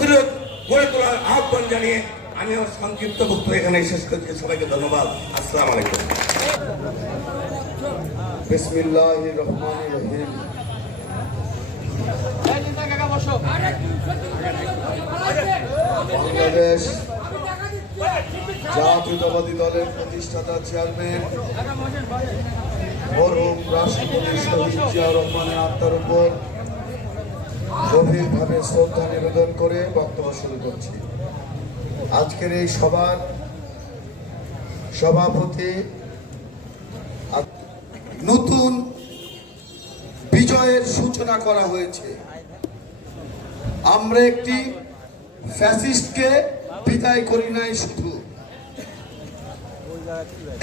গড়ে তোলার আহ্বান জানিয়ে আমি আমার সংক্ষিপ্ত বক্তব্য এখানে শেষ করছি। সবাইকে ধন্যবাদ। আসসালামু আলাইকুম। বিসমিল্লাহির রহমানির রহিম। বাংলাদেশ জাতীয়তাবাদী দলের প্রতিষ্ঠাতা চেয়ারম্যান মরহুম রাষ্ট্রপতি শহীদ জিয়াউর রহমানের আত্মার উপর গভীরভাবে শ্রদ্ধা নিবেদন করে বক্তব্য শুরু করছি। আজকের এই সভার সভাপতি নতুন বিজয়ের সূচনা করা হয়েছে। আমরা একটি ফ্যাসিস্টকে বিদায় করি নাই, শুধু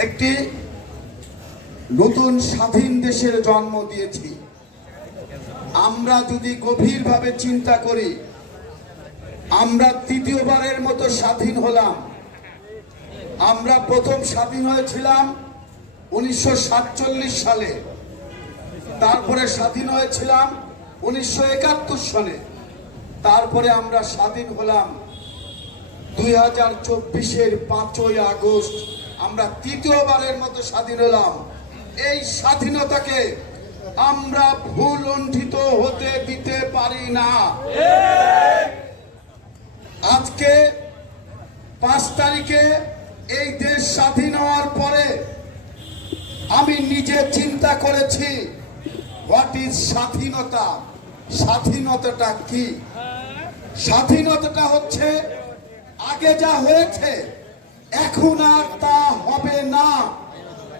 একটি নতুন স্বাধীন দেশের জন্ম দিয়েছি। আমরা যদি গভীরভাবে চিন্তা করি, আমরা তৃতীয়বারের মতো স্বাধীন হলাম। আমরা প্রথম স্বাধীন হয়েছিলাম 1947 সালে, তারপরে স্বাধীন হয়েছিলাম 1971 সালে, তারপরে আমরা স্বাধীন হলাম 2024-এর 5ই আগস্ট। আমরা তৃতীয়বারের মতো স্বাধীন হলাম। এই স্বাধীনতাকে আমরা ভুলুণ্ঠিত হতে দিতে পারি না। আজকে 5 তারিখে এই দেশ স্বাধীন হওয়ার পরে আমি নিজে চিন্তা করেছি, হোয়াট ইজ স্বাধীনতা। স্বাধীনতাটা কি? স্বাধীনতাটা হচ্ছে আগে যা হয়েছে এখন আর তা হবে না,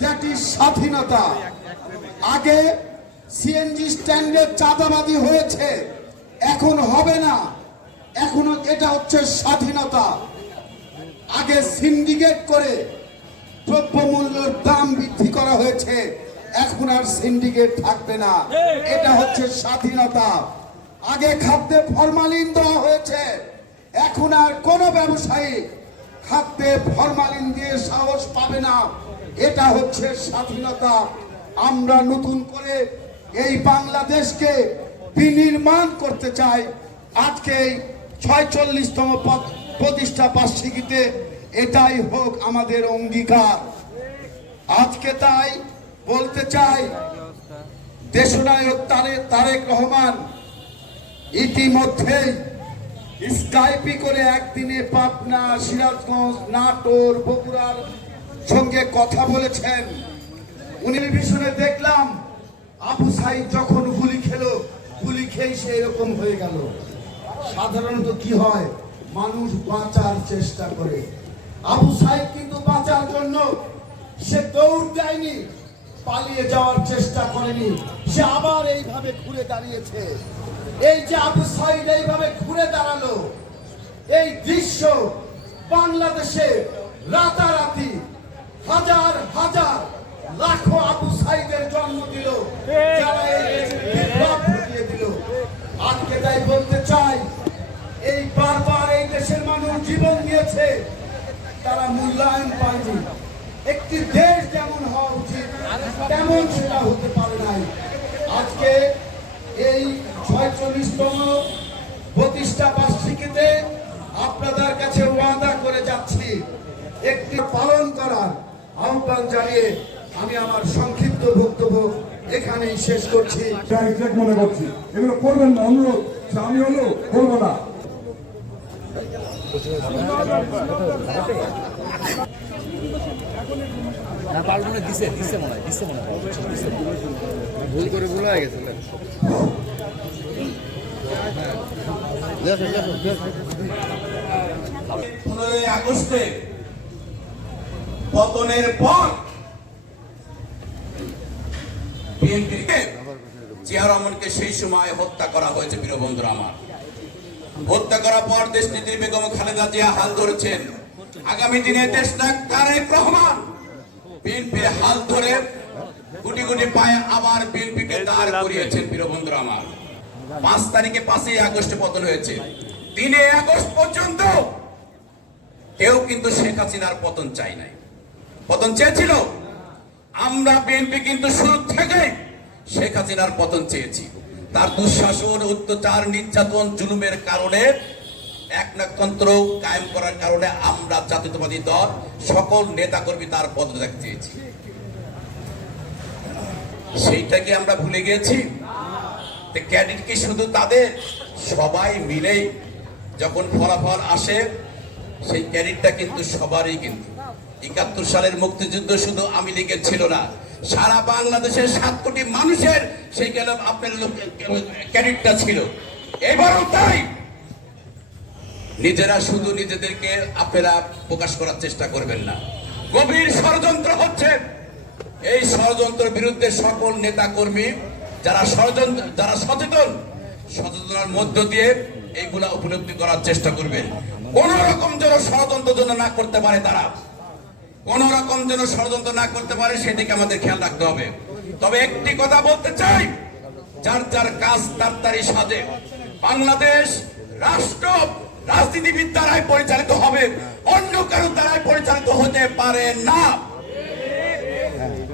দ্যাট ইজ স্বাধীনতা। আগে সিএনজি স্ট্যান্ডে চাঁদাবাজি হয়েছে, এখন হবে না, এখন এটা হচ্ছে স্বাধীনতা। আগে সিন্ডিকেট করে দ্রব্যমূল্যের দাম বৃদ্ধি করা হয়েছে, এখন আর সিন্ডিকেট থাকবে না, এটা হচ্ছে স্বাধীনতা। আগে খাদ্যে ফরমালিন দেওয়া হয়েছে, এখন আর কোন ব্যবসায়ী খাদ্যে ফরমালিন দিয়ে সাহস পাবে না, এটা হচ্ছে স্বাধীনতা। আমরা নতুন করে এই বাংলাদেশকে বিনির্মাণ করতে চাই। আজকে 46তম প্রতিষ্ঠা বার্ষিকীতে এটাই হোক আমাদের অঙ্গীকার। আজকে তাই বলতে চাই, দেশনায়ক তারেক রহমান ইতিমধ্যেই স্কাইপি করে একদিনে পাবনা, সিরাজগঞ্জ, নাটোর, বগুড়ার সঙ্গে কথা বলেছেন। উনি টেলিভিশনে দেখলাম আবু সাইদ যখন গুলি খেলো, গুলি খেয়ে সে এরকম হয়ে গেল। সাধারণত কি হয়, মানুষ বাঁচার চেষ্টা করে। আবু সাইদ কিন্তু বাঁচার জন্য সে দৌড় দেয়নি, পালিয়ে যাওয়ার চেষ্টা করেনি, সে আবার এইভাবে ঘুরে দাঁড়িয়েছে। এই যে আবু সাইদ এইভাবে ঘুরে দাঁড়ালো, এই দৃশ্য বাংলাদেশে রাতারাতি হাজার হাজার লাখো আবু সাইদের জন্ম দিল, যারা এই বিপ্লব ঘটিয়ে দিল। আজকে তাই বলতে চাই, এই বারবার এই দেশের মানুষ জীবন দিয়েছে, তারা মূল্যায়ন পায়নি। একটি দেশ যেমন হওয়া উচিত তেমন সেটা হতে পারে নাই। আজকে এই 46তম প্রতিষ্ঠা বার্ষিকীতে আপনাদের কাছে ওয়াদা করে যাচ্ছি, একটি পালন করার আহ্বান জানিয়ে আমি আমার সংক্ষিপ্ত বক্তব্য এখানেই শেষ করছি। মনে করছি এগুলো করবেন না, অনুরোধ। আমি হলো করবো না। ভুল করে ভুল হয়ে গেছে। 15ই আগস্টে পতনের পর বিএনপিকে জিয়া রহমানকে সেই সময় হত্যা করা হয়েছে। প্রিয় বন্ধুরা আমার, হত্যা করার পর দেশনেত্রী বেগম খালেদা জিয়া হাল ধরেছেন। আগামী দিনে দেশনায়ক তারেক রহমান বিএনপির হাল ধরে গুটি গুটি পায়ে আবার বিএনপিকে দাঁড় করিয়েছেন। প্রিয় বন্ধুরা আমার, 5 তারিখে 5ই আগস্টে পতন হয়েছে। 3 আগস্ট পর্যন্ত কেউ কিন্তু শেখ হাসিনার পতন চাই নাই। পতন চেয়েছিল, আমরা বিএনপি কিন্তু শুরু থেকে শেখ হাসিনার পতন চেয়েছি। তার দুঃশাসন, অত্যাচার, নির্যাতন, জুলুমের কারণে একনায়কতন্ত্র কায়েম করার কারণে আমরা জাতীয়তাবাদী দল সকল নেতাকর্মী তার পদত্যাগ চেয়েছি। সেইটা কি আমরা ভুলে গিয়েছি? ক্যাডেট কি শুধু তাদের? সবাই মিলেই যখন ফলাফল আসে সেই ক্যাডেটটা কিন্তু সবারই। কিন্তু ৭১ সালের মুক্তিযুদ্ধ শুধু আওয়ামী লীগের ছিল না, সারা বাংলাদেশের ৭ কোটি মানুষের সেই গেল আপনার ক্যাডেটটা ছিল। এবারও তাই। নিজেরা শুধু নিজেদেরকে আপনারা প্রকাশ করার চেষ্টা করবেন না, গভীর ষড়যন্ত্র হচ্ছে। এই ষড়যন্ত্রের বিরুদ্ধে সকল নেতা কর্মী যারা সচেতনার মধ্য দিয়ে এইগুলা উপলব্ধি করার চেষ্টা করবেন। কোন রকম যেন ষড়যন্ত্র যেন না করতে পারে, তারা কোন রকম যেন ষড়যন্ত্র না করতে পারে সেদিকে আমাদের খেয়াল রাখতে হবে। তবে একটি কথা বলতে চাই, যার যার কাজ তার তারই সাজে। বাংলাদেশ রাষ্ট্র রাজনীতিবিদ দ্বারাই পরিচালিত হবে, অন্য কারো দ্বারাই পরিচালিত হতে পারে না।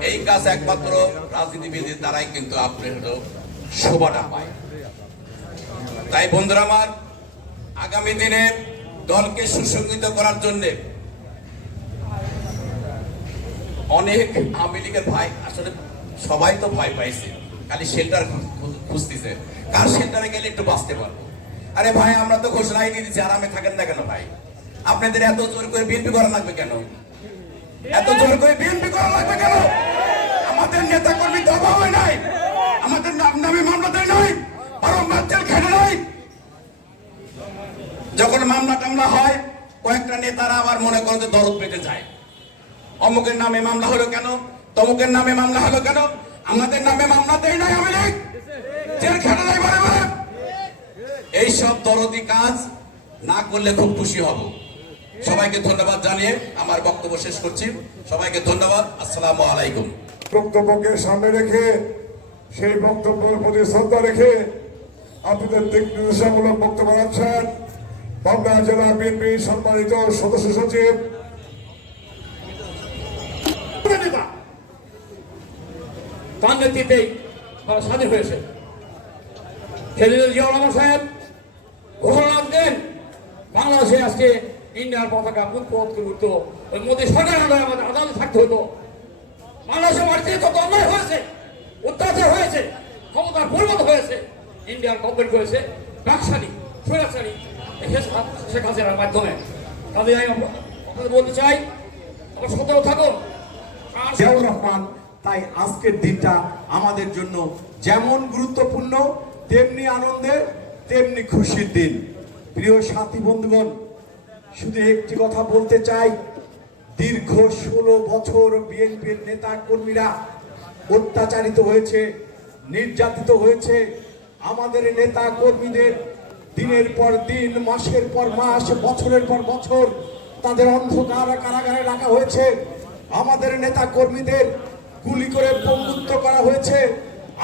এই কাজ একমাত্র রাজনীতিবিদের দ্বারাই কিন্তু আপনি হলো শোভাটা পায়। তাই বন্ধুরা আমার, আগামী দিনে দলকে সুসংগঠিত করার জন্য অনেক আওয়ামী লীগের ভাই, আসলে সবাই তো ভয় পাইছে, খালি শেল্টার খুঁজতেছে, কার শেল্টারে গেলে একটু বাঁচতে পারবো। আরে ভাই, আমরা তো ঘোষণাই দিয়ে দিচ্ছি, আরামে থাকেন না কেন ভাই? আপনাদের এত জোর করে বিএনপি করা লাগবে কেন? এত জোর করে বিএনপি করা লাগবে কেন? আমাদের নেতা কর্মী তো অভাব হয় নাই, আমাদের নামে মামলা দেয় নাই, বারংবার জেল খেটে নাই। যখন মামলা টামলা হয়, কয়েকটা নেতারা আবার মনে করেন যে দরদ পেতে যায়, অমুকের নামে মামলা হলো কেন, তমুকের নামে মামলা হলো কেন? আমাদের নামে মামলা দেয় নাই আওয়ামী লীগ, জেল খেটে নাই বারে বারে। এইসব দরদি কাজ না করলে খুব খুশি হব। সবাইকে ধন্যবাদ জানিয়ে আমার বক্তব্য শেষ করছি। সবাইকে ধন্যবাদ। আসসালামু আলাইকুম। বক্তব্যকে সামনে রেখে, সেই বক্তব্যের প্রতি শ্রদ্ধা রেখে আপনাদের দিক নির্দেশামূলক বক্তব্য রাখছেন পাবনা জেলা বিএনপি সম্মানিত সদস্য সচিব তার নেতৃত্বেই তারা স্বাধীন হয়েছে। সেদিন জিয়াউর রহমান সাহেব ঘোষণা দেন বাংলাদেশে আজকে ইন্ডিয়ার পতাকা মুখ্যমন্ত্রী উঠতো, ওই মোদী সরকার আমাদের আদালতে থাকতে হতো। বাংলাদেশের মাটিতে কত অন্যায় হয়েছে, অত্যাচার হয়েছে, ক্ষমতার পরিণত হয়েছে, ইন্ডিয়ার গভর্নমেন্ট হয়েছে ব্যবসায়ী স্বৈরাচারী শেখ হাসিনার মাধ্যমে। কাজে আপনাদের বলতে চাই, আবার সতর্ক থাকুন। জিয়াউর রহমান। তাই আজকের দিনটা আমাদের জন্য যেমন গুরুত্বপূর্ণ, তেমনি আনন্দের, তেমনি খুশির দিন। প্রিয় সাথী বন্ধুগণ, শুধু একটি কথা বলতে চাই, দীর্ঘ 16 বছর বিএনপির নেতা কর্মীরা অত্যাচারিত হয়েছে, নির্যাতিত হয়েছে। আমাদের নেতা কর্মীদের দিনের পর দিন, মাসের পর মাস, বছরের পর বছর তাদের অন্ধকার কারাগারে রাখা হয়েছে। আমাদের নেতা কর্মীদের গুলি করে বন্দুক করা হয়েছে,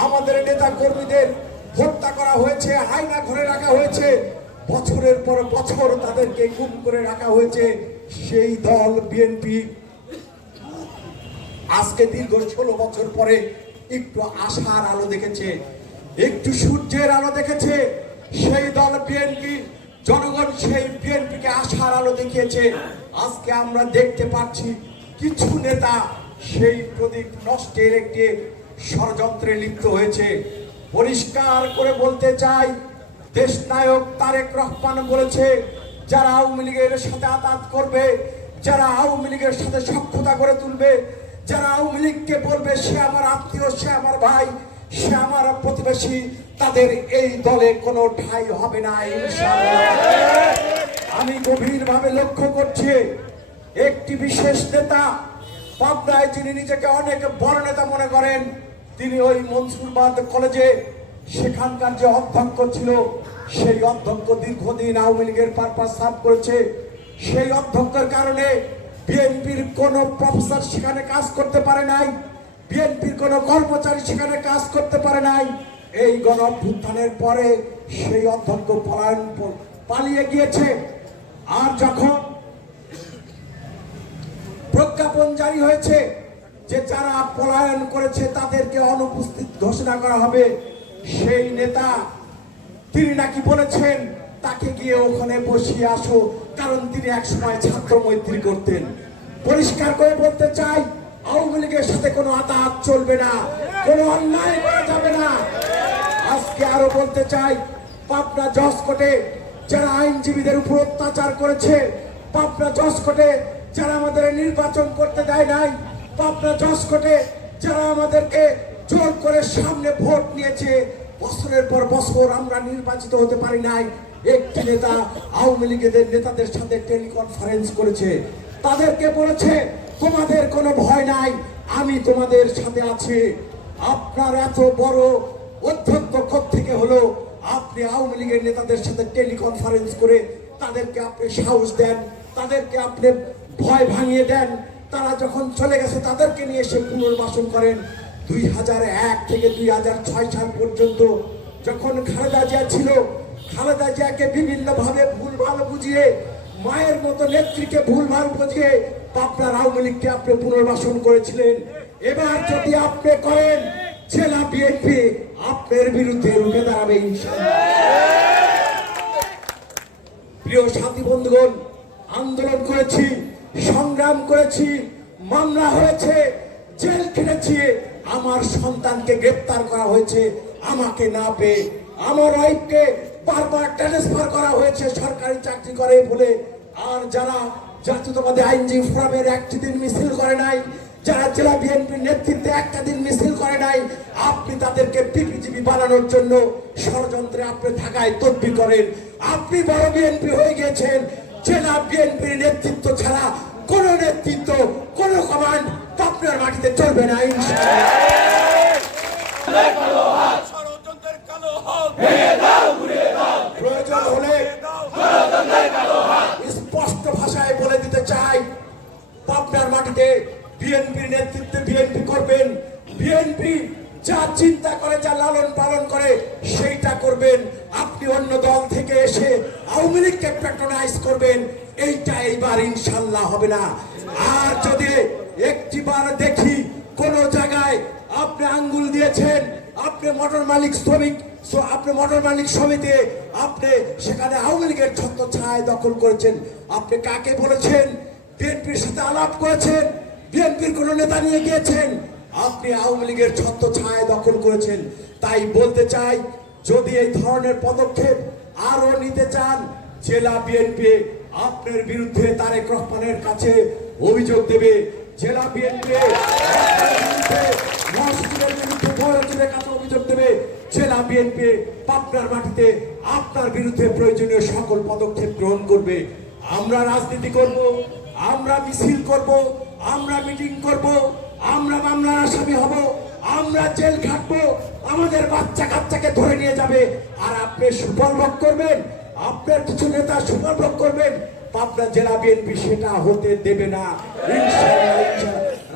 আমাদের নেতা কর্মীদের হত্যা করা হয়েছে, আয়না ঘরে রাখা হয়েছে, বছরের পর বছর তাদেরকে গুম করে রাখা হয়েছে। সেই দল বিএনপি আজকে দীর্ঘ 16 বছর পরে একটু আশার আলো দেখেছে, একটু সূর্যের আলো দেখেছে। সেই দল বিএনপি, জনগণ সেই বিএনপিকে আশার আলো দেখিয়েছে। আজকে আমরা দেখতে পাচ্ছি কিছু নেতা সেই প্রদীপ নষ্টের একটি ষড়যন্ত্রে লিপ্ত হয়েছে। পরিষ্কার করে বলতে চাই, দেশনায়ক তারেক রহমান বলেছে, যারা আওয়ামী লীগের সাথে আতাত করবে, যারা আওয়ামী লীগের সাথে সখ্যতা করে তুলবে, যারা আওয়ামী লীগকে বলবে সে আমার আত্মীয়, সে আমার ভাই, সে আমার প্রতিবেশী, তাদের এই দলে কোনো ঠাঁই হবে না ইনশাআল্লাহ। আমি গভীরভাবে লক্ষ্য করছি, একটি বিশেষ নেতা পাবনায়, যিনি নিজেকে অনেক বড় নেতা মনে করেন, তিনি ওই মনসুরবাদ কলেজে সেখানকার যে অধ্যক্ষ ছিল, সেই অধ্যক্ষ দীর্ঘদিন আওয়ামী লীগের পারপাস সার্ভ করেছে। সেই অধ্যক্ষের কারণে বিএনপির কোন প্রফেসর সেখানে কাজ করতে পারে নাই, বিএনপির কোন কর্মচারী সেখানে কাজ করতে পারে নাই। এই গণ অভ্যুত্থানের পরে সেই অধ্যক্ষ পালিয়ে গিয়েছে। আর যখন প্রজ্ঞাপন জারি হয়েছে যে যারা পলায়ন করেছে তাদেরকে অনুপস্থিত ঘোষণা করা হবে, সেই নেতা তিনি নাকি বলেছেন তাকে গিয়ে ওখানে বসিয়ে আসো, কারণ তিনি একসময় ছাত্র মৈত্রী করতেন। পরিষ্কার করে বলতে চাই, আওয়ামী লীগের সাথে কোনো আতাত চলবে না, কোনো অন্যায় করা যাবে না। আজকে আরো বলতে চাই, পাবনা জজ কোর্টে যারা আইনজীবীদের উপর অত্যাচার করেছে, পাবনা জজ কোর্টে যারা আমাদের নির্বাচন করতে দেয় নাই, পাবনা জজ কোর্টে যারা আমাদেরকে জোর করে সামনে ভোট নিয়েছে, বছরের পর বছর আমরা নির্বাচিত হতে পারি নাই। একটি নেতা আওয়ামী লীগের নেতাদের সাথে টেলিকনফারেন্স করেছে, তাদেরকে বলেছে তোমাদের কোনো ভয় নাই, আমি তোমাদের সাথে আছি। আপনার এত বড় অধ্যক্ষ থেকে হলো আপনি আওয়ামী লীগের নেতাদের সাথে টেলিকনফারেন্স করে তাদেরকে আপনি সাহস দেন, তাদেরকে আপনি ভয় ভাঙিয়ে দেন। তারা যখন চলে গেছে তাদেরকে নিয়ে এসে পুনর্বাসন করেন। 2001 থেকে 2006 সাল পর্যন্ত যখন খালেদা জিয়া ছিল, খালেদা জিয়াকে বিভিন্নভাবে ভুলভাল বুঝিয়ে, মায়ের মতো নেত্রীকে ভুলভাল বুঝিয়ে পাবনার আওয়ামী লীগকে আপনি পুনর্বাসন করেছিলেন। এবার যদি আপনি করেন, জেলা বিএনপি আপনার বিরুদ্ধে রুখে দাঁড়াবে ইনশাআল্লাহ। প্রিয় সাথী বন্ধুগণ, আন্দোলন করেছি, সংগ্রাম করেছি, মামলা হয়েছে, জেল খেটেছি, আমার সন্তানকে গ্রেপ্তার করা হয়েছে আমাকে না পেয়ে, আমার ওয়াইফকে বারবার ট্রান্সফার করা হয়েছে সরকারি চাকরি করে বলে। আর যারা জাতীয়তাবাদী আইনজীবী ফোরামের একটি দিন মিছিল করে নাই, যারা জেলা বিএনপির নেতৃত্বে একটা দিন মিছিল করে নাই, আপনি তাদেরকে পিপিজিবি বানানোর জন্য ষড়যন্ত্রে আপনি ঢাকায় তদবির করেন। আপনি বড় বিএনপি হয়ে গিয়েছেন, জেলা বিএনপির নেতৃত্ব ছাড়া কোন নেতৃত্ব, কোন কমান্ড আপনার মাটিতে চলবে না প্রয়োজন হলে স্পষ্ট ভাষায় বলে দিতে চাই, পাবনার মাটিতে বিএনপির নেতৃত্বে বিএনপি করবেন, বিএনপি যা চিন্তা করে, যা লালন পালন করে সেইটা করবেন। আপনি অন্য দল থেকে এসে আওয়ামী লীগকে প্যাট্রোনাইজ করবেন, এইটা এইবার ইনশাল্লাহ হবে না। আর যদি একটিবার দেখি কোন জায়গায় আপনি আঙ্গুল দিয়েছেন, আপনি মোটর মালিক শ্রমিক, আপনি মোটর মালিক সমিতি, আপনি সেখানে আওয়ামী লীগের ছত্রছায়া দখল করেছেন, আপনি কাকে বলেছেন? বিএনপির সাথে আলাপ করেছেন, বিএনপির কোন নেতা নিয়ে গিয়েছেন, আপনি আওয়ামী লীগের ছত্রছায়া দখল করেছেন। তাই বলতে চাই, যদি এই ধরনের পদক্ষেপ আরো নিতে চান, জেলা বিএনপি আপনার বিরুদ্ধে তারেক রহমানের কাছে অভিযোগ দেবে, জেলা বিএনপি মহাসচিবের বিরুদ্ধে বড়জোরের কাছে অভিযোগ দেবে, জেলা বিএনপি পাবনার মাটিতে আপনার বিরুদ্ধে প্রয়োজনীয় সকল পদক্ষেপ গ্রহণ করবে। আমরা রাজনীতি করব, আমরা মিছিল করব, আমরা মিটিং করব, আমরা মামলার আসামি হব, আমরা জেল খাটবো, আমাদের বাচ্চা কাচ্চাকে ধরে নিয়ে যাবে, আর আপনি সুফল ভোগ করবেন, আপনার কিছু নেতা সুফল ভোগ করবেন। পাবনা জেলা বিএনপি সেটা হতে দেবে না ইনশাআল্লাহ।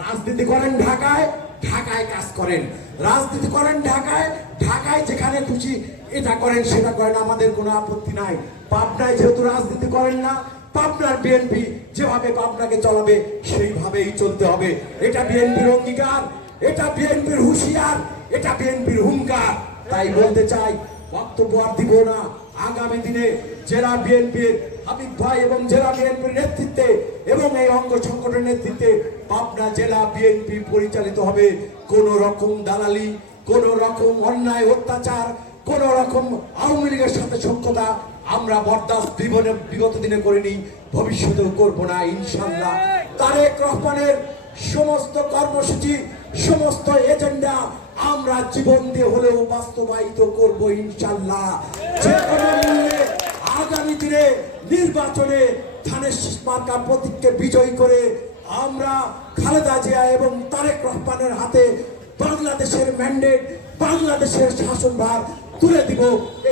রাজনীতি করেন ঢাকায়, ঢাকায় কাজ করেন, রাজনীতি করেন ঢাকায়, ঢাকায় যেখানে খুশি এটা করেন সেটা করেন, আমাদের কোনো আপত্তি নাই। পাবনায় যেহেতু রাজনীতি করেন না, পাবনার বিএনপি যেভাবে পাবনাকে চলাবে সেইভাবেই চলতে হবে। এটা বিএনপির অঙ্গীকার, এটা বিএনপির হুঁশিয়ার, এটা বিএনপির হুঙ্কার। তাই বলতে চাই, বক্তব্য আর দিব না। আগামী দিনে জেলা বিএনপির হাবিব ভাই এবং জেলা বিএনপির নেতৃত্বে এবং এই অঙ্গ সংগঠনের নেতৃত্বে পাবনা জেলা বিএনপি পরিচালিত হবে। কোন রকম দালালি, কোন রকম অন্যায় অত্যাচার, কোন রকম আওয়ামী লীগের সাথে সখ্যতা আমরা বরদাস্ত বিগত দিনে করিনি, ভবিষ্যতেও করব না ইনশাআল্লাহ। তারেক রহমানের সমস্ত কর্মসূচি, সমস্ত এজেন্ডা আমরা জীবন দিয়ে হলেও বাস্তবায়িত করব ইনশাআল্লাহ। যে কোনো মূল্যে আগামী দিনে নির্বাচনে ধানের শীষ মার্কা প্রতীককে বিজয়ী করে আমরা খালেদা জিয়া এবং তারেক রহমানের হাতে বাংলাদেশের ম্যান্ডেট, বাংলাদেশের শাসনভার তুলে দিব,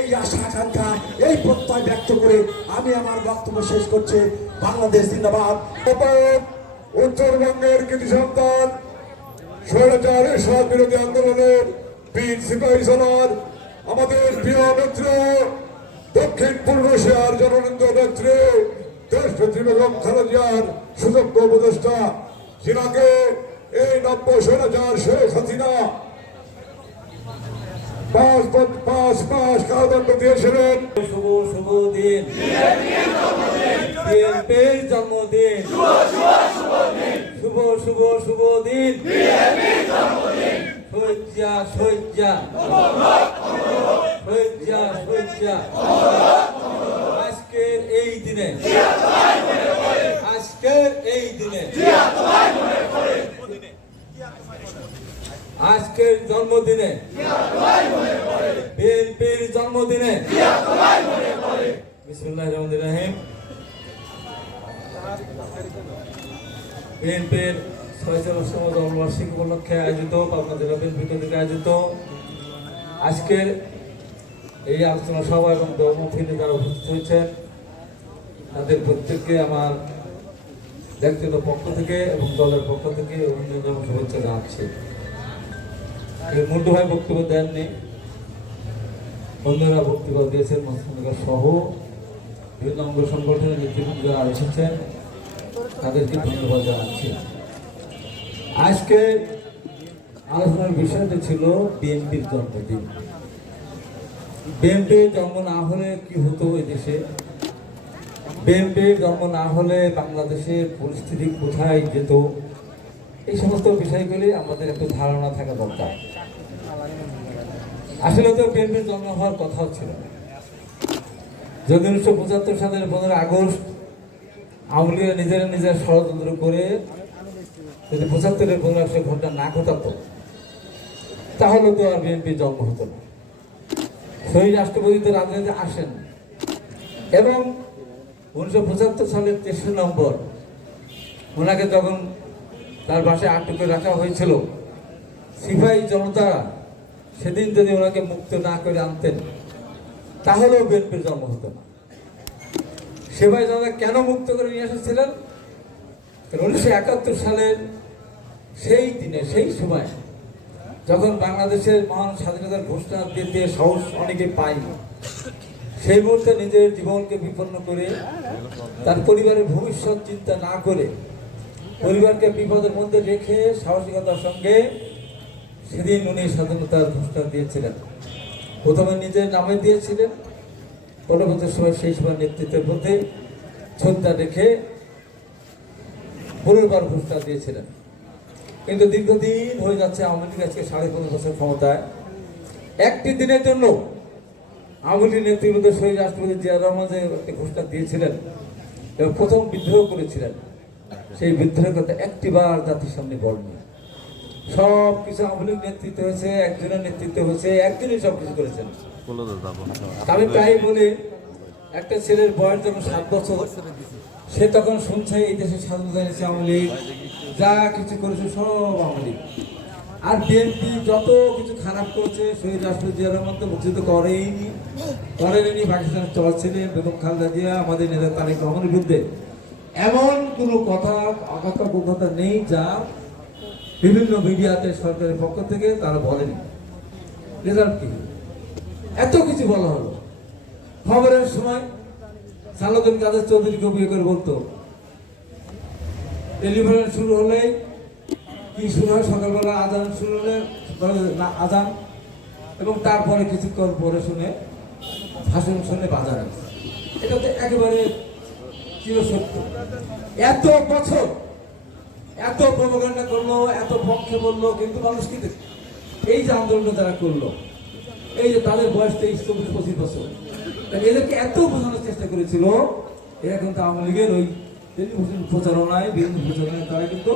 এই আশা আকাঙ্ক্ষা, এই প্রত্যয় ব্যক্ত করে আমি আমার বক্তব্য শেষ করছি। বাংলাদেশ জিন্দাবাদ। উত্তরবঙ্গের কৃতি সন্তান, স্বৈরাচার এরশাদ বিরোধী আন্দোলনের বীর সিপাহী সালার, আমাদের প্রিয় নেত্র, দক্ষিণ পূর্ব এশিয়ার জননেন্দ্র নেত্রী, দেশনেত্রী বেগম খালেদা জিয়ার সুযোগ্য উপদেষ্টা, যিনাকে এই নব্য স্বৈরাচার শেখ হাসিনা 5 মাস কারাদণ্ড দিয়েছিলেন। শুভ শুভ দিন, বিএনপির জন্মদিন, শুভ শুভ শুভ দিন, শয্যা শয্যা শয্যা শয্যা। আজকের এই দিনে, আজকের এই দিনে, আজকের জন্মদিনে, বিএনপির জন্মদিনে, বিসমিল্লাহির রহমানির রহিম। বিএনপির 46তম জন্মবার্ষিকী উপলক্ষে আয়োজিত পাবনা জেলা বিএনপি কর্তৃক আয়োজিত আজকের এই আলোচনা সভা এবং ধর্মফিরে যারা উপস্থিত হয়েছেন তাদের প্রত্যেককে আমার ব্যক্তিগত পক্ষ থেকে এবং দলের পক্ষ থেকে অভিনন্দন এবং শুভেচ্ছা জানাচ্ছি। মুন্ডু ভাই বক্তব্য দেননি, অন্যরা বক্তব্য দিয়েছেন, মাসুমা সহ বিভিন্ন অঙ্গ সংগঠনের নেতৃবৃন্দ যারা এসেছেন তাদেরকে ধন্যবাদ জানাচ্ছি। আজকে আলোচনার বিষয়টা ছিল বিএনপির জন্মদিন। বিএনপির জন্ম না হলে কি হতো এই দেশে, বিএনপির জন্ম না হলে বাংলাদেশের পরিস্থিতি কোথায় যেত, এই সমস্ত বিষয়গুলি আমাদের একটু ধারণা থাকা দরকার। আসলে তো বিএনপির জন্ম হওয়ার কথাও ছিল না। যদি 1975 সালের 15 আগস্ট আওয়ামী লীগের নিজেরা ষড়যন্ত্র করে যদি 75-এর 15 আগস্টের ঘটনা না ঘটাতো তাহলে তো আর বিএনপির জন্ম হতো না। শহীদ রাষ্ট্রপতি তো রাজনীতিতে আসেন এবং 1975 সালের 23 নম্বর ওনাকে যখন তার বাসায় আটক করে রাখা হয়েছিল, সিপাহী জনতা সেদিন যদি ওনাকে মুক্ত না করে আনতেন তাহলেও বিএনপির জন্ম হতো না। সিপাহী জনতা কেন মুক্ত করে নিয়ে এসেছিলেন? 1971 সালের সেই দিনে, সেই সময় যখন বাংলাদেশের মহান স্বাধীনতার ঘোষণা দিতে সাহস অনেকে পায়নি, সেই মুহূর্তে নিজের জীবনকে বিপন্ন করে তার পরিবারের ভবিষ্যৎ চিন্তা না করে পরিবারকে বিপদের মধ্যে রেখে সাহসিকতার সঙ্গে সেদিন উনি স্বাধীনতার ঘোষণা দিয়েছিলেন। প্রথমে নিজের নামে দিয়েছিলেন, পরবর্তী সময় সেই সময় নেতৃত্বের মধ্যে শ্রদ্ধা রেখে পুনর্বার ঘোষণা দিয়েছিলেন। কিন্তু দীর্ঘদিন হয়ে যাচ্ছে আওয়ামী লীগ আজকে 15.5 বছর ক্ষমতায়। একটি দিনের জন্য আওয়ামী লীগ নেতৃবৃন্দ শহীদ রাষ্ট্রপতি জিয়া রহমান যে একটি ঘোষণা দিয়েছিলেন এবং প্রথম বিদ্রোহ করেছিলেন, সেই বিদ্রোহের কথা একটিবার জাতির সামনে বলেনি। সব কিছু আওয়ামী লীগ নেতৃত্ব হয়েছে, একজনের নেতৃত্ব হয়েছে, একজনই সব কিছু করেছেন। আমি প্রায় বলি, একটা ছেলের বয়স যখন 7 বছর, সে তখন শুনছে এই দেশের স্বাধীনতা এনেছে আওয়ামী লীগ, যা কিছু করেছে সব আওয়ামী লীগ। আর বিএনপি যত কিছু খারাপ করেছে শহীদ রাষ্ট্রপতি জিয়া রহমান তো মুক্তিযুদ্ধ করেনি। পাকিস্তানের চলছিলেন বেগম খালেদা জিয়া, আমাদের নেতা তারেক রহমানের বিরুদ্ধে এমন কোনো কথা অকথা নেই যা বিভিন্ন মিডিয়াতে সরকারের পক্ষ থেকে তারা বলেনি। রেজাল্ট কি? এত কিছু বলা হলো। খবরের সময় সালাউদ্দিন কাদের চৌধুরীকে বিয়ে করে বলতো, টেলিভিশন শুরু হলে কি শুরু হয়, সকালবেলা আজান শুরু হলে আজান এবং তারপরে কিছুক্ষণ পরে শুনে ভাষণ শুনে বাজারে। এটা তো একেবারে চিরসত্য। এত বছর এত প্রোপাগান্ডা করলো, এত পক্ষে বললো, কিন্তু মানুষ কি এই যে আন্দোলনটা যারা করলো, এই যে তাদের বয়স 23-24-25 বছর, এদেরকে এত বোঝানোর চেষ্টা করেছিল, এরা কিন্তু আওয়ামী লীগের ওই টেলিভিশন প্রচারণায়, বিভিন্ন প্রচারণায় তারা কিন্তু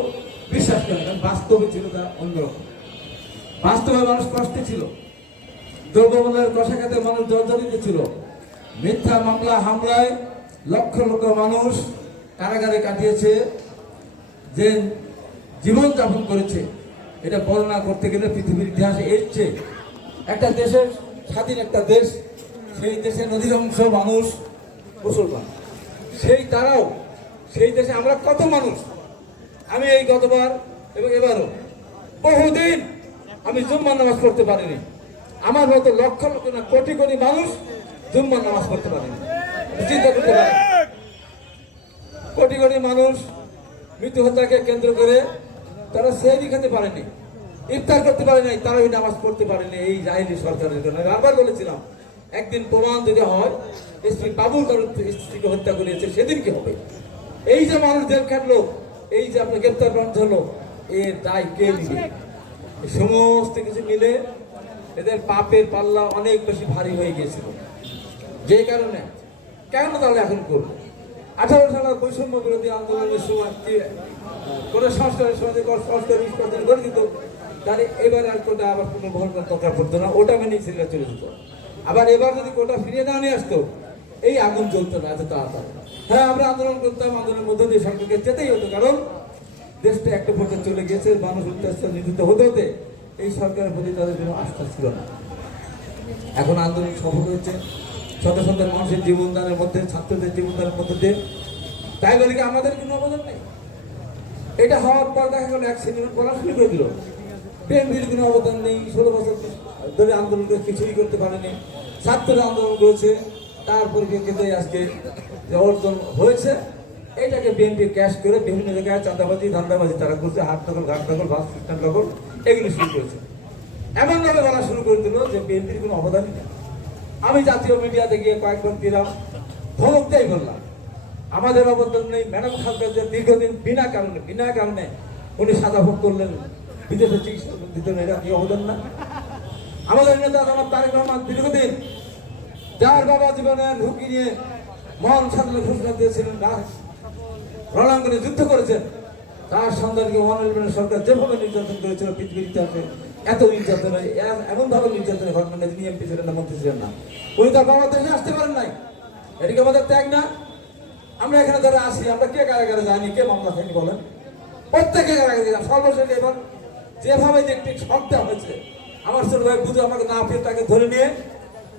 বিশ্বাস করে। কারণ বাস্তবে ছিল তা অন্যরকম। বাস্তবে মানুষ কষ্টে ছিল, দ্রব্যমূল্যের কষাঘাতে মানুষ জর্জরিত ছিল, মিথ্যা মামলা হামলায় লক্ষ লক্ষ মানুষ কারাগারে কাটিয়েছে, যে জীবন যাপন করেছে। এটা বর্ণনা করতে গেলে পৃথিবীর ইতিহাসে এসছে। একটা দেশের স্বাধীন একটা দেশ, সেই দেশের অধিকাংশ মানুষ মুসলমান, তারাও সেই দেশে আমরা কত মানুষ, আমি এই গতবার এবং এবারও বহুদিন আমি জুম্মার নামাজ পড়তে পারিনি। আমার মতো লক্ষ লক্ষ না কোটি কোটি মানুষ জুম্মার নামাজ পড়তে পারেনি। চিন্তা করতে পারে, কোটি কোটি মানুষ মৃত্যু হত্যাকে কেন্দ্র করে তারা সেহরি খেতে পারেনি। ইফতার করতে পারে নাই, তারাই নামাজ পড়তে পারেনি এই জাহিলি সরকারের জন্য। আমি আবার বলেছিলাম একদিন প্রমাণ যদি হয় স্ত্রী বাবুল কারণ স্ত্রীকে হত্যা করিয়েছে, সেদিন কি হবে? এই যে মানুষ জেল খাটলো, এই যে আপনার গ্রেপ্তার করা হলো, এর দায় কে নিবে? এই সমস্ত কিছু মিলে এদের পাপের পাল্লা অনেক বেশি ভারী হয়ে গিয়েছিল। যে কারণে কেন তাহলে এখন করবো 18 সালের বৈষম্য বিরোধী আন্দোলনের সময় কোনো সংস্কারের সময় সংস্কার 20% করে দিত, তাহলে এবার আর কোটা আবার পুনর্বহন করার দরকার পড়তো না, ওটা মেনেই ছেলেরা চলে যেত। আবার এবার যদি কোটা ফিরিয়ে না নিয়ে আসতো, এই আগুন জ্বলতো না এত তাড়াতাড়ি। হ্যাঁ, আমরা আন্দোলন করতাম, আন্দোলনের মধ্য দিয়ে সরকারকে যেতেই হতো, কারণ দেশটা একটা পর্যায়ে চলে গেছে, মানুষ অত্যাচার নিযুক্ত হতে হতে এই সরকারের প্রতি তাদের কোনো আস্থা ছিল না। এখন আন্দোলন সফল হয়েছে, শত শত মানুষের জীবনদানের মধ্যে, ছাত্রদের জীবনদানের মধ্যে দিয়ে, তাই বলে কি আমাদের কোনো অবদান নেই? এটা হওয়ার পর দেখা গেল এক শ্রেণীর পড়া শুরু করে দিল, বিএনপির কোনো অবদান নেই, 16 বছর ধরে আন্দোলন করে কিছুই করতে পারেনি, ছাত্ররা আন্দোলন করেছে, তারপরে কিন্তু আজকে যে অর্জন হয়েছে এটাকে বিএনপি ক্যাশ করে বিভিন্ন জায়গায় চাঁদাবাজি ধান্দাবাজি তারা করছে, হাট দখল, ঘাট দখল, বাস স্ট্যান্ড দখল, এগুলো শুরু করেছে। এমনভাবে বলা শুরু করে দিল যে বিএনপির কোনো অবদানই নেই। আমি জাতীয় মিডিয়াতে গিয়ে কয়েকবার দিলাম, ধমকটাই বললাম আমাদের অবদান নেই। ম্যাডাম খালেদা জিয়া দীর্ঘদিন বিনা কারণে উনি সাদা ভোগ করলেন, বিদেশে চিকিৎসা দিতেন, এটা কি অবদান না? আমাদের নেতা জনাব তারেক রহমান দীর্ঘদিন, যার বাবা জীবনের ঝুঁকি নিয়ে মহান স্বাধীনতা ঘোষণা দিয়েছিলেন, রণাঙ্গনে যুদ্ধ করেছেন, তার সন্তানকে ওয়ান সরকার যেভাবে নির্যাতন করেছিল পৃথিবীর ইতিহাসে এত নির্যাতন, এমনভাবে নির্যাতনের ঘটনা যিনি এমপি ছিলেন না, মন্ত্রী ছিলেন না, উনি তার বাবা দেশে আসতে পারেন নাই। এটিকে আমাদের ত্যাগ না? আমরা এখানে যারা আসি, আমরা কে কারাগারে যাইনি, কে মামলা খাইনি বলেন? প্রত্যেকে কারাগারে যান। সর্বশেষ এবার যেভাবে একটি শখ দেওয়া হয়েছে, আমার ছোট ভাই বুঝে আমাকে না পেয়ে তাকে ধরে নিয়ে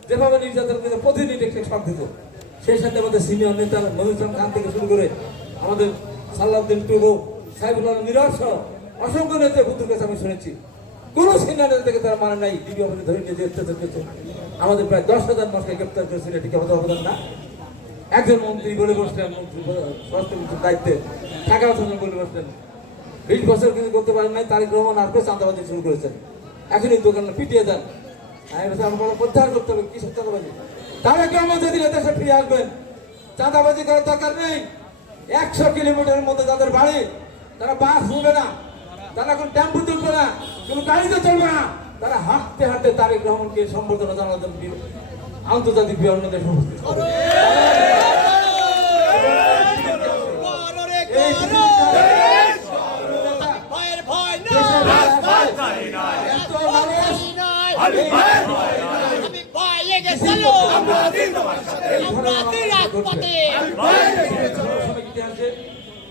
যেভাবে নির্যাতন করে প্রতিদিন একটি শখ দিত, সেই সাথে আমাদের সিনিয়র নেতা মনিরুল খান থেকে শুরু করে আমাদের সালাউদ্দিন টুকু, সাইবুল্লাহ নিরস, অসংখ্য নেতা বুদ্ধুর কাছে আমি শুনেছি, কোন সিনিয়র নেতা থেকে তারা মানে নাই, ডিবি অফিসে ধরে নিয়ে যে অত্যাচার করেছে। আমাদের প্রায় 10,000 মানুষকে গ্রেপ্তার করেছিল, এটিকে আমাদের অবদান না? একজন মন্ত্রী বলে বসলেন, স্বাস্থ্যমন্ত্রীর দায়িত্বে টাকা অর্থনৈতিক বলে বসলেন, 20 বছর কিছু করতে পারেন নাই, তারেক রহমান আর চাঁদাবাজি শুরু করেছেন। এখনই দোকান পিটিয়ে দেন, আমরা প্রত্যাহার করতে হবে। কিসের চাঁদাবাজি? তারেক রহমান যদি দেশে ফিরে আসবেন, চাঁদাবাজি করার দরকার নেই। 100 কিলোমিটারের মধ্যে যাদের বাড়ি, তারা বাস তুলবে না, তারা এখন টেম্পু তুলবে না, কোনো গাড়িতে চলবে না, তারা হাঁটতে হাঁটতে তারেক রহমানকে সম্বর্ধনা জানানোর জন্য আন্তর্জাতিক বিমানে দেশে উপস্থিত হবে।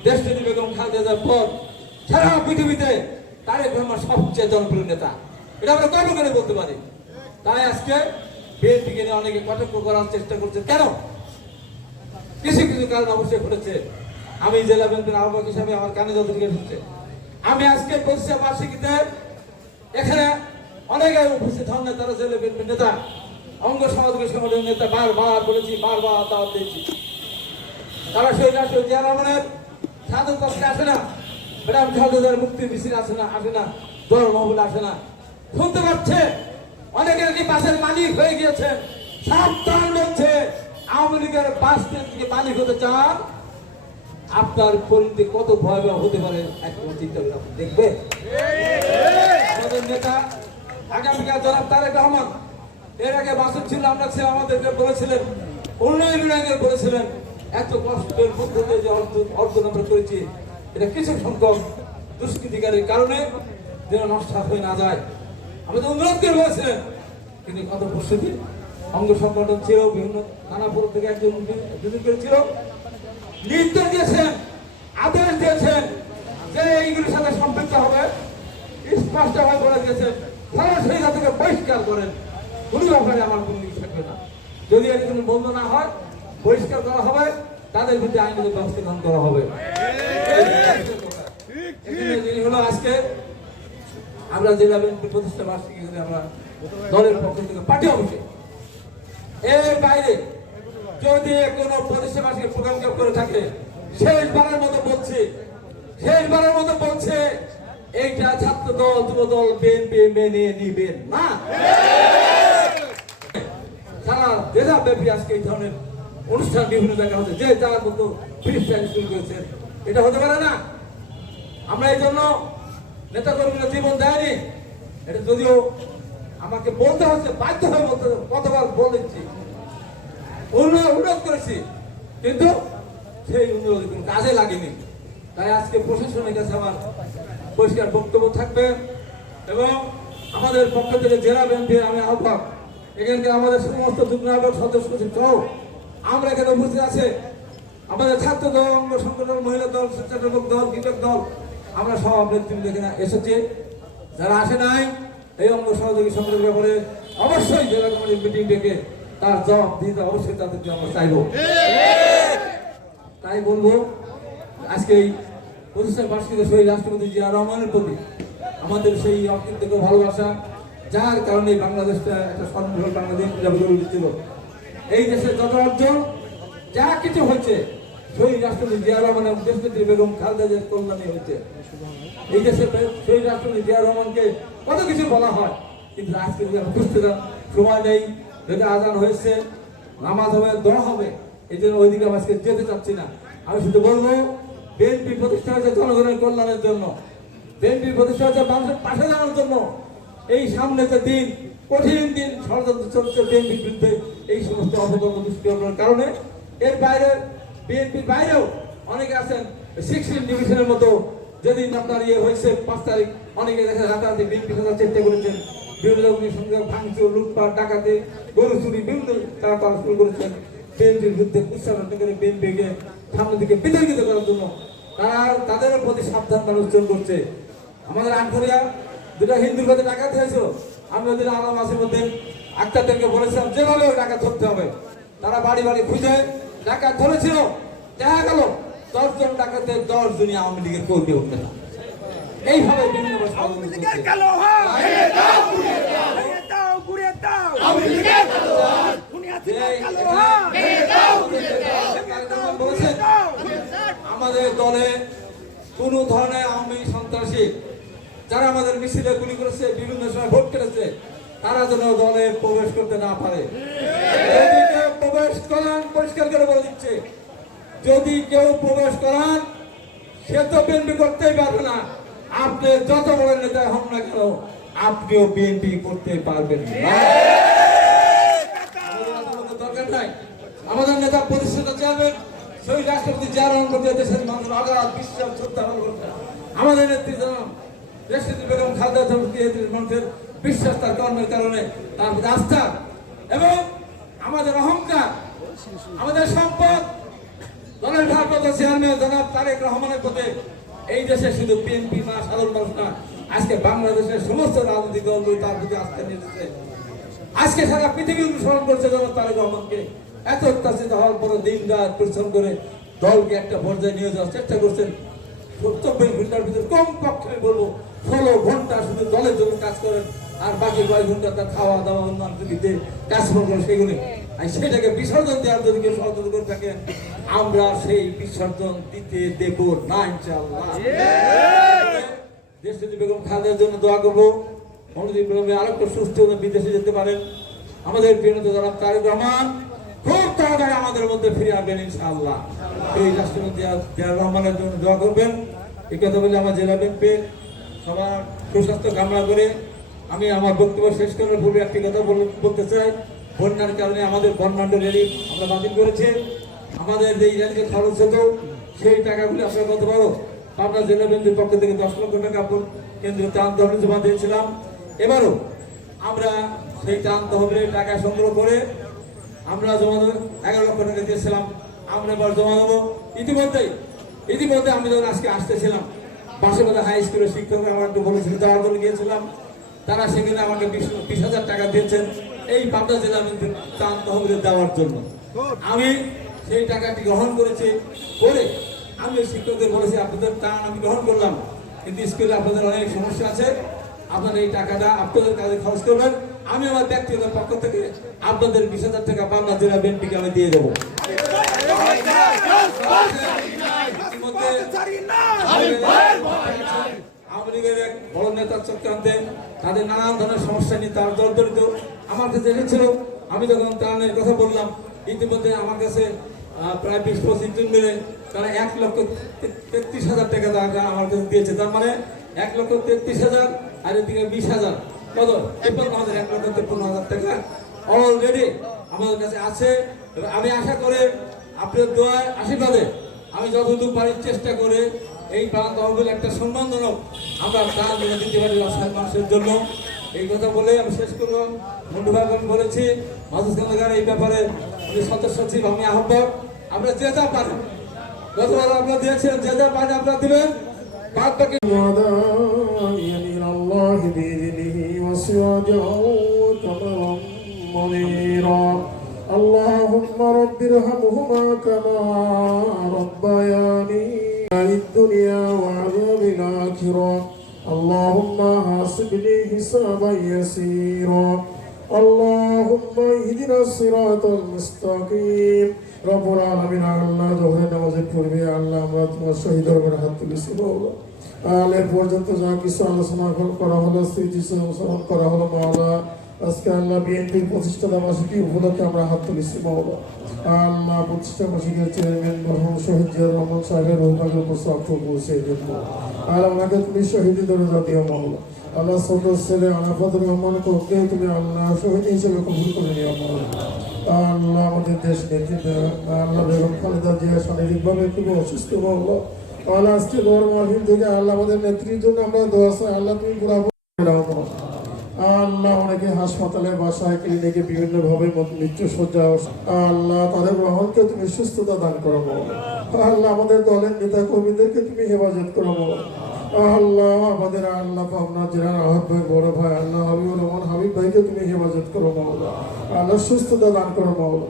দেশটি বেগম খালেদা জিয়ার পর সারা পৃথিবীতে তারেক রহমান সবচেয়ে জনপ্রিয় নেতা, এটা আমরা কত করে বলতে পারি। তাই আজকে বিএনপিকে নিয়ে অনেকে কটাক্ষ করার চেষ্টা করছে। কেন? কিছু কিছু কারণ অবশ্যই ঘটেছে। আমি জেলা বিএনপির আহ্বায়ক হিসাবে আমার কানে যতদিকে ঢুকছে, আমি আজকে 25 বার্ষিকীতে এখানে অনেকে উপস্থিত হন নেতারা, জেলা বিএনপির নেতা, অঙ্গ সমাজের সংগঠনের নেতা, বারবার বলেছি, বারবার দাওয়াত দিয়েছি, তারা শহীদ জিয়া রহমানের শাহাদত বার্ষিকী আসে না, ম্যাডাম খালেদা জিয়ার মুক্তির মিছিল আসে না, দোয়ার মাহফিল আসে না। শুনতে পাচ্ছে অনেকে নাকি বাসের মালিক হয়ে গিয়েছেন, সাবধান বলছে, আওয়ামী লীগের বাস থেকে মালিক হতে চান, আপনার পরিণতি কত ভয়াবহ হতে পারে একদম চিন্তা করে আপনি দেখবে। আমাদের নেতা আগামীকাল জনাব তারেক রহমান এর আগে বাসন ছিল, আমরা ছিল, আমাদেরকে বলেছিলেন, উন্নয়ন বিভাগের বলেছিলেন, এত কষ্টের মধ্যে দিয়ে যে অর্জন আমরা করেছি, এটা কিছু সংখ্যক দুষ্কৃতিকারীর কারণে যেন নষ্ট হয়ে না যায়, আমাদের অনুরোধ করে বলেছিলেন। কিন্তু গত পরশুদিন অঙ্গ সংগঠন ছিল, বিভিন্ন থানাপুর থেকে একজন দুজন করে ছিল, নির্দেশ দিয়েছেন, আদেশ দিয়েছেন যে এইগুলির সাথে সম্পৃক্ত হবে, স্পষ্টভাবে বলে দিয়েছেন, সরাসরি তাদেরকে বহিষ্কার করেন, কোনো ব্যাপারে আমার কোনো কিছু থাকবে না। যদি এর কোনো বন্ধ না হয়, বহিষ্কার করা হবে, তাদের বিরুদ্ধে আইনগত ব্যবস্থা গ্রহণ করা হবে। হলো আজকে আমরা জেলা বিএনপি প্রতিষ্ঠা বার্ষিকী আমরা দলের পক্ষ থেকে পার্টি অফিসে, এর বাইরে যদি কোনো প্রতিষ্ঠা বার্ষিকী প্রোগ্রাম করে থাকে, শেষবারের মতো বলছে, এইটা ছাত্র দল যুব দল বিএনপি মেনে নিবেন না। সারা দেশব্যাপী আজকে এই ধরনের অনুষ্ঠান বিভিন্ন জায়গায় হচ্ছে, যে যার মতো ফ্রিস্টাইল শুরু করেছেন, এটা হতে পারে না। আমরা এই জন্য নেতা কর্মীরা জীবন দেয়নি, এটা যদিও আমাকে বলতে হচ্ছে, বাধ্য হয়ে বলতে, কতবার বলেছি, অনুরোধ করেছি, কিন্তু সেই অনুরোধ কোনো কাজে লাগেনি। তাই আজকে প্রশাসনের কাছে আমার পরিষ্কার বক্তব্য থাকবে, এবং আমাদের পক্ষ থেকে জেলা বিএনপির আমি আহ্বায়ক, এখানকার আমাদের সমস্ত যুগ্ম আহ্বায়ক সদস্য সহ আমরা এখানে উপস্থিত আছে, আমাদের ছাত্র দল, অঙ্গ সংগঠন, মহিলা দল, স্বেচ্ছাসেবক দল, কৃষক দল, আমরা সব নেতৃবৃন্দ এখানে এসেছি। যারা আসে নাই এই অঙ্গ সহযোগী সংগঠনের ব্যাপারে অবশ্যই জেলা কমিটির মিটিং ডেকে তার জবাব দিতে অবশ্যই তাদেরকে আমরা চাইব। তাই বলবো, আজকে এই 25 বার্ষিকী শহীদ রাষ্ট্রপতি জিয়া রহমানের প্রতি আমাদের সেই অকৃতজ্ঞ ভালোবাসা, যার কারণে বাংলাদেশটা একটা স্বনির্ভর বাংলাদেশ হিসাবে গড়ে উঠেছিল। এই দেশের যত অর্জন যা কিছু হয়েছে শহীদ রাষ্ট্রপতি জিয়া রহমান এবং দেশনেত্রী বেগম খালেদা জিয়ার কল্যাণে হয়েছে। এই দেশের শহীদ রাষ্ট্রপতি জিয়া রহমানকে কত কিছু বলা হয়, কিন্তু আজকে যদি আমরা খুঁজতে যান সময় নেই, যদি আজান হয়েছে, নামাজ হবে, দোয়া হবে, এই জন্য ওইদিকে আজকে যেতে চাচ্ছি না। আমি শুধু বলবো, বিএনপি প্রতিষ্ঠা হয়েছে জনগণের কল্যাণের জন্য, বিএনপি প্রতিষ্ঠা হয়েছে মানুষের পাশে দাঁড়ানোর জন্য। এই সামনে যে দিন, কঠিন দিন ষড়যন্ত্র চলছে বিএনপির বিরুদ্ধে, এই সমস্ত অপকর্ম দুষ্কর্মের কারণে। এর বাইরে বিএনপির বাইরেও অনেকে আছেন 16 ডিভিশনের মতো, যেদিন আপনার হয়েছে 5 তারিখ, অনেকে দেখা রাতারাতি বিএনপি সাজার চেষ্টা করেছেন, বিভিন্ন রকমের সঙ্গে ভাঙচুর, লুটপাট, ডাকাতি, গরু চুরি, বিভিন্ন তারা করা শুরু করেছেন বিএনপির বিরুদ্ধে উচ্চারণ করে বিএনপিকে সামনের দিকে বিতর্কিত করার জন্য। তাদের প্রতি সাবধান মানুষজন করছে। আমাদের আটঘরিয়া দুটা হিন্দুর কাছে ডাকাত হয়েছিল, আমি ওদের আলাম আসের মধ্যে আক্তারদেরকে বলেছিলাম যেভাবে ওই ডাকাত ধরতে হবে। তারা বাড়ি বাড়ি খুঁজে ডাকাত ধরেছিল, দেখা গেল 10 জন ডাকাতের 10 জনই আওয়ামী লীগের কর্মী উঠবে না। এইভাবে বিভিন্ন আমাদের দলে কোন ধরনের আওয়ামী সন্ত্রাসী যারা আমাদের মিছিলে গুলি করেছে, বিভিন্ন সময় ভোট কেটেছে, তারা যেন দলে প্রবেশ করতে না পারে। যদি কেউ প্রবেশ করান, পরিষ্কার করে বলে দিচ্ছে, যদি কেউ প্রবেশ করান, সে তো বিএনপি করতেই পারবে না। আপনি যত বড় নেতা হন না কেন, আপনিও বিএনপি করতে পারবেন না। দরকার নাই। আমাদের নেতা প্রতিষ্ঠাতা চেয়ারম্যান শহীদ রাষ্ট্রপতি জিয়া রহমান প্রতি দেশের মানুষের অগাধ বিশ্বাস, শ্রদ্ধা করছেন। আমাদের নেতৃত্ব দেশনেত্রী বেগম খালেদা জিয়ার মানুষের বিশ্বাস, তার কর্মের কারণে, তার প্রতি আস্থা এবং আমাদের অহংকার, আমাদের সম্পদ, দলের ভারপ্রাপ্ত চেয়ারম্যান জনাব তারেক রহমানের প্রতি এই দেশে শুধু বিএনপি না, সাধারণ মানুষ না, আজকে বাংলাদেশের সমস্ত রাজনৈতিক দলগুলি তার প্রতি আস্থা নিয়েছে। আজকে সারা পৃথিবী অনুসরণ করছে জনাব তারেক রহমানকে। এত অত্যাচারিত হওয়ার পরে দিন রাত পরিশ্রম করে দলকে একটা পর্যায়ে নিয়ে যাওয়ার চেষ্টা করছেন। 24 ঘন্টার ভিতরে কম পক্ষে আমি বলবো 16 ঘন্টা শুধু দলের জন্য কাজ করেন, আর বাকি কয়েক ঘন্টা তার খাওয়া দাওয়া অন্যান্য দিতে কাজকর্ম করেন, সেগুলি আর সেটাকে বিসর্জন দেওয়ার যদি কেউ ষড়যন্ত্র করে থাকেন, আমরা সেই বিসর্জন দিতে দেব না ইনশাআল্লাহ। দেশনেত্রী বেগম খালেদার জন্য দোয়া করবো, অনুদীপ আরেকটা সুস্থ বিদেশে যেতে পারেন। আমাদের প্রিয় নেতা জনাব তারেক রহমান খুব তাড়াতাড়ি আমাদের মধ্যে ফিরে আসবেন ইনশাআল্লাহ। এই রাষ্ট্রপতি জিয়া রহমানের জন্য দোয়া করবেন। এই কথা বলে আমার জেলা বিএনপির সবার সুস্বাস্থ্য কামনা করে আমি আমার বক্তব্য শেষ করার পূর্বে একটি কথা বলতে চাই। বন্যার কারণে আমাদের বর্ণাঢ্য র্যালি আমরা বাতিল করেছি। আমাদের যে র্যালিতে খরচ হতো সেই টাকাগুলি আমরা গত বড় পাবনা জেলা বিএনপির পক্ষ থেকে 10 লক্ষ টাকা কেন্দ্রীয় ত্রাণ তহবিলে জমা দিয়েছিলাম। এবারও আমরা সেই ত্রাণ তহবিলের টাকা সংগ্রহ করে আমরা জমা দেবো, 11 লক্ষ টাকা দিয়েছিলাম, আমরা এবার জমা দেবো। ইতিমধ্যে আমি যখন আজকে আসতেছিলাম, বাসেবাদা হাই স্কুলের শিক্ষকরা আমার একটু বলেছিল যাওয়ার জন্য গিয়েছিলাম, তারা সেখানে আমাকে 20,000 টাকা দিয়েছেন এই পাবনা জেলা ত্রাণ তহবিলে দেওয়ার জন্য। আমি সেই টাকাটি গ্রহণ করেছি, করে আমি শিক্ষকদের বলেছি আপনাদের ত্রাণ আমি গ্রহণ করলাম, কিন্তু স্কুলে আপনাদের অনেক সমস্যা আছে, আপনারা এই টাকাটা আপনাদের কাজে খরচ করবেন, আমি আমার ব্যক্তিগত পক্ষ থেকে আপনাদের 20,000 টাকা পাবনা জেলা বিএনপিকে আমি দিয়ে দেবো। আওয়ামী লীগের নেতার চক্রান্তে তাদের নানান ধরনের সমস্যা নিয়ে তার জর্জরিত আমার কাছে এসেছিল। আমি যখন ত্রাণের কথা বললাম, ইতিমধ্যে আমার কাছে প্রায় 20-25 জন মিলে তারা 1,33,000 টাকা তারা আমার কাছে দিয়েছে। তার মানে 1,33,000 আর এদিকে 20,000, কত 53,000, 1,53,000 টাকা অলরেডি আমাদের কাছে আছে। এবং আমি আশা করে আপনার দোয়ায় আশীর্বাদে আমি যতটুকু পারির চেষ্টা করে এই প্রাণ তহবিল একটা সম্মানজনক আমরা প্রাণ দিতে পারি অসহায় মানুষের জন্য। এই কথা বলে আমি শেষ করলাম। মন্টু ভাই আমি বলেছি, মাসুদ খান এই ব্যাপারে উনি সদস্য সচিব, আমি আহ্বায়ক। আপনারা যে যা পারেন, গতবার আপনারা দিয়েছেন, যে যা পারেন আপনারা দিবেন, বাদ বাকি وداعيا إلى الله بإذنه وسراجا وقمرا منيرا اللهم رب ارحمهما كما ربياني في الدنيا وعذاب الآخرة اللهم حاسبني حسابا يسيرا اللهم اهدنا الصراط المستقيم رب العالمين আল্লাহ জোহরের নামাজের পূর্বে আল্লাহ আমরা তোমার শহীদ হওয়ার হাত তুলেছি মাওলা। এর পর্যন্ত যা কিছু আলোচনা করা হলো, স্মৃতি স্মরণ করা হলো মাওলা, আজকে আল্লাহ বিএনপির প্রতিষ্ঠাতা বার্ষিকী উপলক্ষে আমরা হাত তুলেছি মাওলা। আল্লাহ প্রতিষ্ঠা বার্ষিকীর চেয়ারম্যান মরহুম শহীদ জিয়াউর রহমান সাহেবের রোহনাগর মুসাফ পৌঁছে দিন আর আমাকে তুমি শহীদ দরজা দিও মাওলা। আল্লাহ ছোট ছেলে আরাফাতুর রহমানকে তুমি আল্লাহ শহীদ হিসেবে কবুল করে নিও মাওলা। আল্লাহ আমাদের দেশ নেত্রী আল্লাহ বেগম খালেদা জিয়া শারীরিকভাবে খুবই অসুস্থ মাওলা। আল্লাহ আজকে দোয়ার মাহফিল থেকে আল্লাহ আমাদের নেত্রীর জন্য আমরা দোয়া চাই, আল্লাহ তুমি পুরা আল্লাহ অনেকে হাসপাতালে বাসায় ক্লিনিকে বিভিন্ন ভাবে মৃত্যু সজ্জা আল্লাহ তাদের গ্রহণকে তুমি সুস্থতা দান করো আল্লাহ আমাদের দলের নেতা কর্মীদেরকে তুমি হেফাজত করো আল্লাহ আমাদের আল্লাহ পাবনা জেলার আহত ভাই বড় ভাই আল্লাহ হাবিবুর রহমান হাবিব ভাইকে তুমি হেফাজত করো মাওলা। আল্লাহ সুস্থতা দান করো মাওলা।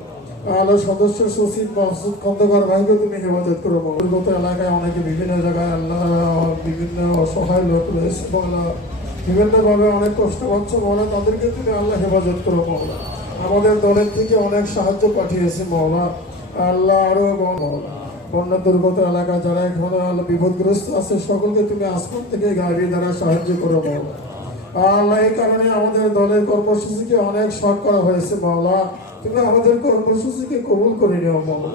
আল্লাহ সদস্য সচিব মাসুদ খন্দকার ভাইকে তুমি হেফাজত করো মাওলা। গত এলাকায় অনেকে বিভিন্ন জায়গায় আল্লাহ বিভিন্ন অসহায় লোক রয়েছে মাওলা, বিভিন্নভাবে অনেক কষ্ট পাচ্ছে মাওলা, তাদেরকে তুমি আল্লাহ হেফাজত করো মাওলা। আমাদের দলের থেকে অনেক সাহায্য পাঠিয়েছে মাওলা, আল্লাহ আরো মাওলা। বন্যা দুর্গত এলাকা যারা এখন বিপদগ্রস্ত আছে সকলকে তুমি আসমান থেকে গাড়ি দ্বারা সাহায্য করো মাওলা। আল্লাহ এই কারণে আমাদের দলের কর্মসূচিকে অনেক শর্ট করা হয়েছে মাওলা, তুমি আমাদের কর্মসূচিকে কবুল করে নিও মাওলা।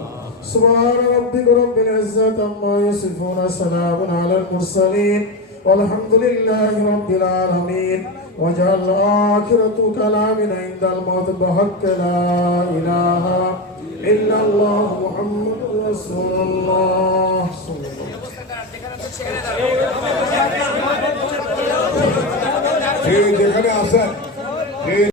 সুবহান রাব্বিকা রাব্বিল ইজ্জাতি আম্মা ইয়াসিফুন সালামুন আলাল মুরসালিন والحمد لله رب العالمين وجعل آخرة كلامنا عند الموت بحق لا إله إلا الله محمد رسول الله যেখানে আছেন